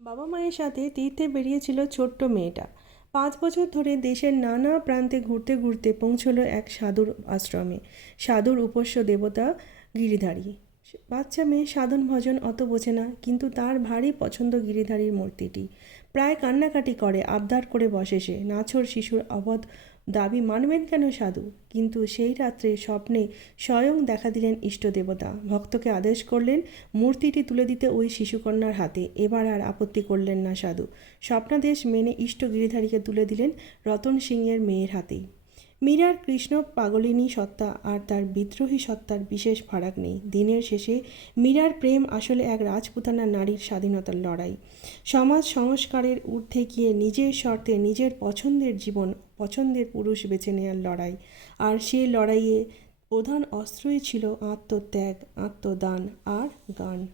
বাবা মায়ের সাথে তীর্থে বেরিয়েছিল ছোট্ট মেয়েটা। পাঁচ বছর ধরে দেশের নানা প্রান্তে ঘুরতে ঘুরতে পৌঁছল এক সাধুর আশ্রমে। সাধুর উপস্য দেবতা গিরিধারী। বাচ্চা মেয়ে সাধন ভজন অত বোঝে না, কিন্তু তার ভারী পছন্দ গিরিধারীর মূর্তিটি। প্রায় কান্নাকাটি করে, আবদার করে বসে সে। নাছোড় শিশুর অবধ দাবি, মানবেন কেন সাধু? কিন্তু সেই রাত্রে স্বপ্নে স্বয়ং দেখা দিলেন ইষ্ট দেবতা। ভক্তকে আদেশ করলেন, মূর্তিটি তুলে দিতে ওই শিশুকন্যার হাতে। এবার আর আপত্তি করলেন না সাধু। স্বপ্নাদেশ মেনে ইষ্ট গিরিধারীকে তুলে দিলেন রতন সিংয়ের মেয়ের হাতেই। মীরার কৃষ্ণ পাগলিনী সত্তা আর তার বিদ্রোহী সত্তার বিশেষ ফারাক নেই। দিনের শেষে মীরার প্রেম আসলে এক রাজপুতানা নারীর স্বাধীনতার লড়াই। সমাজ সংস্কারের ঊর্ধ্বে গিয়ে নিজের শর্তে নিজের পছন্দের জীবন, পছন্দের পুরুষ বেছে নেওয়ার লড়াই। আর সে লড়াইয়ে প্রধান অস্ত্রই ছিল আত্মত্যাগ, আত্মদান আর গান।